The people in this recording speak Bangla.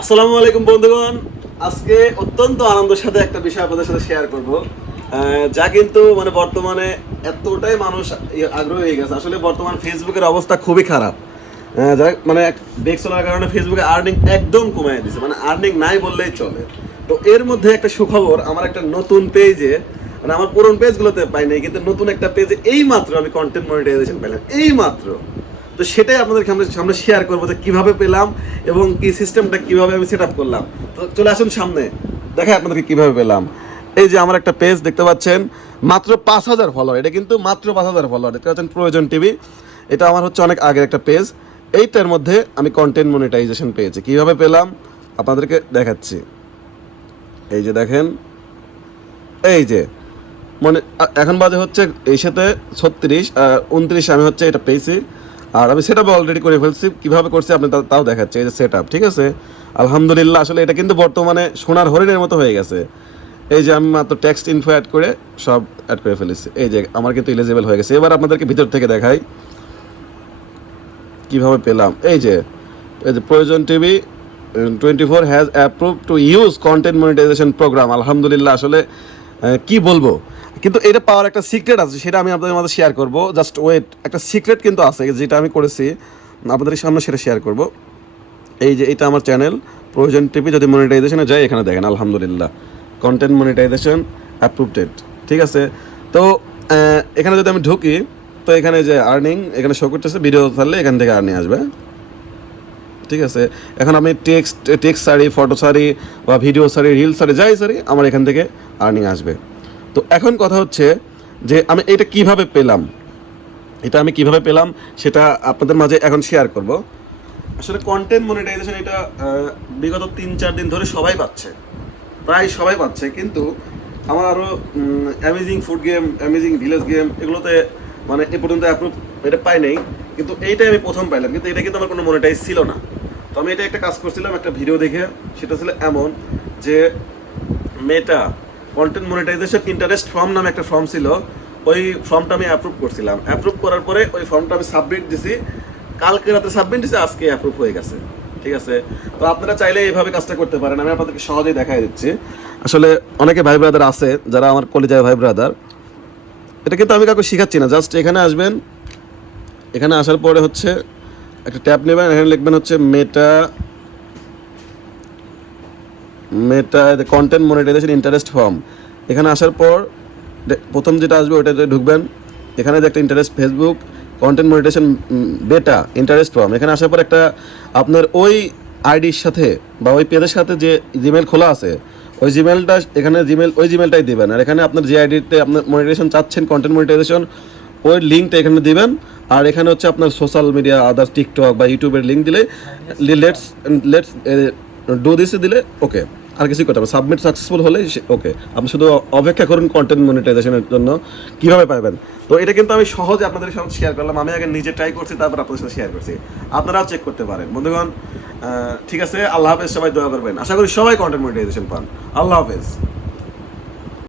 আসসালামু আলাইকুম বন্ধুগণ। আজকে অত্যন্ত আনন্দের সাথে একটা বিষয় আপনাদের সাথে শেয়ার করব, যা কিন্তু মানে বর্তমানে এতটাই মানুষ আগ্রহী হয়ে গেছে। আসলে বর্তমান ফেসবুকের অবস্থা খুবই খারাপ। যা মানে বেগ চলার কারণে ফেসবুকে আর্নিং একদম কমিয়ে দিছে, মানে আর্নিং নাই বললেই চলে। তো এর মধ্যে একটা সুখবর, আমার একটা নতুন পেজে, মানে আমার পুরনো পেজগুলোতে পাই নাই, কিন্তু নতুন একটা পেজে এই মাত্র আমি কন্টেন্ট মনিটাইজেশন পেলাম, এই মাত্র। তো সেটাই আপনাদের সামনে শেয়ার করবো যে কীভাবে পেলাম এবং কি সিস্টেমটা কীভাবে আমি সেট আপ করলাম। তো চলে আসুন সামনে, দেখাই আপনাদেরকে কীভাবে পেলাম। এই যে আমার একটা পেজ দেখতে পাচ্ছেন, মাত্র 5,000 ফলোয়ার। এটা কিন্তু মাত্র 5,000 ফলোয়ার দেখতে পাচ্ছেন, প্রয়োজন টিভি। এটা আমার হচ্ছে অনেক আগের একটা পেজ। এইটার মধ্যে আমি কন্টেন্ট মনিটাইজেশন পেয়েছি। কীভাবে পেলাম আপনাদেরকে দেখাচ্ছি। এই যে দেখেন, এই যে মানে এখন বাজে হচ্ছে এই সাথে 36 29 আমি হচ্ছে এটা পেয়েছি। আর আমি সেট আপ অলরেডি করে ফেলছি। কীভাবে করছি আপনি তাও দেখাচ্ছি। এই যে সেট আপ, ঠিক আছে, আলহামদুলিল্লাহ। আসলে এটা কিন্তু বর্তমানে সোনার হরিণের মতো হয়ে গেছে। এই যে আমি মাত্র টেক্সট ইনফো অ্যাড করে সব অ্যাড করে ফেলেছি। এই যে আমার কিন্তু এলিজিবল হয়ে গেছে। এবার আপনাদেরকে ভিতর থেকে দেখাই কীভাবে পেলাম। এই যে প্রয়োজন TV 24 has approve to use content monetisation programme. আলহামদুলিল্লাহ। আসলে কি বলবো, কিন্তু এটা পাওয়ার একটা সিক্রেট আছে, সেটা আমি আপনাদের মধ্যে শেয়ার করবো। জাস্ট ওয়েট, একটা সিক্রেট কিন্তু আছে যেটা আমি করেছি, আপনাদের সামনে সেটা শেয়ার করব। এই যে এটা আমার চ্যানেল প্রয়োজন টিভি। যদি মনিটাইজেশনে যায়, এখানে দেখেন আলহামদুলিল্লাহ কন্টেন্ট মনিটাইজেশন অ্যাপ্রুভড, ঠিক আছে। তো এখানে যদি আমি ঢুকি, তো এখানে যে আর্নিং এখানে শো করতেছে, ভিডিও থাকলে এখান থেকে আর্নিং আসবে, ঠিক আছে। এখন আমি টেক্সট সারি, ফটো সারি বা ভিডিও সারি, রিল সারি, যাই সারি, আমার এখান থেকে আর্নিং আসবে। তো এখন কথা হচ্ছে যে আমি এটা কিভাবে পেলাম, সেটা আপনাদের মাঝে এখন শেয়ার করব। আসলে কন্টেন্ট মনিটাইজেশন এটা বিগত 3-4 দিন ধরে সবাই পাচ্ছে, প্রায় সবাই পাচ্ছে। কিন্তু আমার আরও amazing food game, amazing village game, এগুলোতে মানে এ পর্যন্ত অ্যাপ্রুভ এটা পাই নাই। কিন্তু এইটাই আমি প্রথম পাইলাম, কিন্তু এটা কিন্তু আমার কোনো মনিটাইজ ছিল না। তো আমি এটা একটা কাজ করছিলাম একটা ভিডিও দেখে। সেটা ছিল এমন যে মেটা কন্টেন্ট মনিটাইজেশন ইন্টারেস্ট ফর্ম নামে একটা ফর্ম ছিল। ওই ফর্মটা আমি অ্যাপ্রুভ করছিলাম। অ্যাপ্রুভ করার পরে ওই ফর্মটা আমি সাবমিট দিছি, কালকে রাতে সাবমিট দিছি, আজকে অ্যাপ্রুভ হয়ে গেছে, ঠিক আছে। তো আপনারা চাইলে এইভাবে কাজটা করতে পারেন। আমি আপনাদেরকে সহজেই দেখাই দিচ্ছি। আসলে অনেকে ভাই ব্রাদার আছে যারা আমার কলিজায় ভাই ব্রাদার। এটা কিন্তু আমি কাউকে শেখাচ্ছি না, জাস্ট এখানে আসবেন। এখানে আসার পরে হচ্ছে একটা ট্যাব নেবেন, এখানে লিখবেন হচ্ছে মেটা কন্টেন্ট মনিটাইজেশন ইন্টারেস্ট ফর্ম। এখানে আসার পর প্রথম যেটা আসবে ওইটাতে ঢুকবেন। এখানে যে একটা interest Facebook content monetisation beta interest form. এখানে আসার পর একটা আপনার ওই আইডির সাথে বা ওই পেজের সাথে যে জিমেল খোলা আছে, ওই জিমেলটা এখানে ওই জিমেলটাই দেবেন। আর এখানে আপনার যে আইডিতে আপনার মনিটাইজেশন চাচ্ছেন, কন্টেন্ট মনিটাইজেশন, ওই লিঙ্কটা এখানে দিবেন। আর এখানে হচ্ছে আপনার সোশ্যাল মিডিয়া, আদার্স টিকটক বা ইউটিউবের লিঙ্ক দিলে লেটস ডু দিস দিলে ওকে, আর কিছুই করতে হবে। সাবমিট সাকসেসফুল হলে ওকে, আপনি শুধু অপেক্ষা করুন কন্টেন্ট মনিটাইজেশনের জন্য। কীভাবে পাবেন, তো এটা কিন্তু আমি সহজে আপনাদের সাথে শেয়ার করলাম। আমি আগে নিজে ট্রাই করছি, তারপর আপনাদের সাথে শেয়ার করছি। আপনারাও চেক করতে পারেন বন্ধুগণ। ঠিক আছে, আল্লাহ হাফেজ। সবাই দোয়া করবেন। আশা করি সবাই কন্টেন্ট মনিটাইজেশন পান। আল্লাহ হাফেজ।